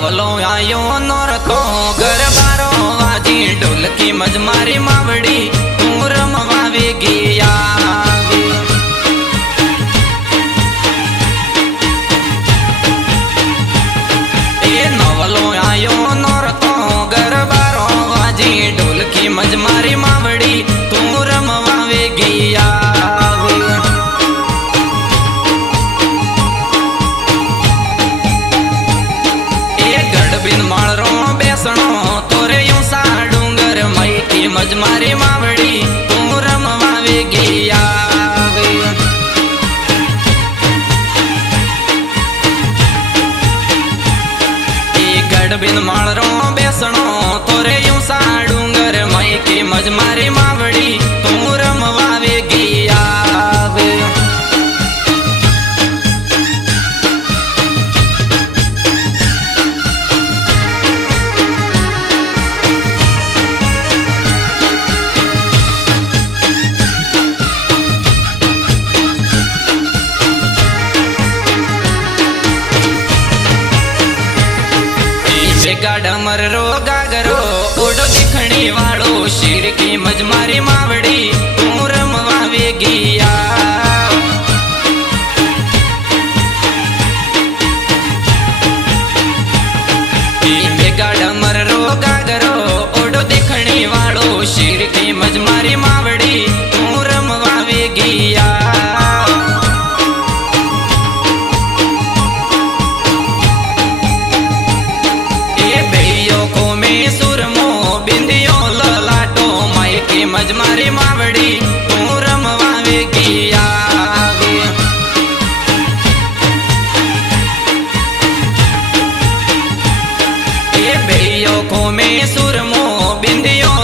નવલો આયો નોરતો ગરબારો વાજી ઢોલકી મજમારી માવડી તું રમવા વેગી આવે એ નવલો આયો નોરતો ગરબારો વાજી ઢોલકી મજમારી માવડી તું રમવા વેગી આવે ગઢબીન માળરો બેસણો તોરે યુસા ડુંગર મૈકી મજમારી માવડી તું રમવા વેગી આવે એ ગઢબીન માળરો બેસણો તોરે યુસા ડુંગર મૈકી મજમારી માવડી તું રમવા વેગી આવે ગાડમર રો ગાગરો ઓડો દીખણી વાળો શિરકી મજમારી માવડી તું રમવા વેગી આવ ગાડમર રો ગાગરો ઓડો દીખણી વાળો શિરકી મજમારી માવડી તું રમવા વેગી આવ મજમારી માવડી તું રમવા વેગી આવે એ બેયો કોમે સુરમો બિંદિયો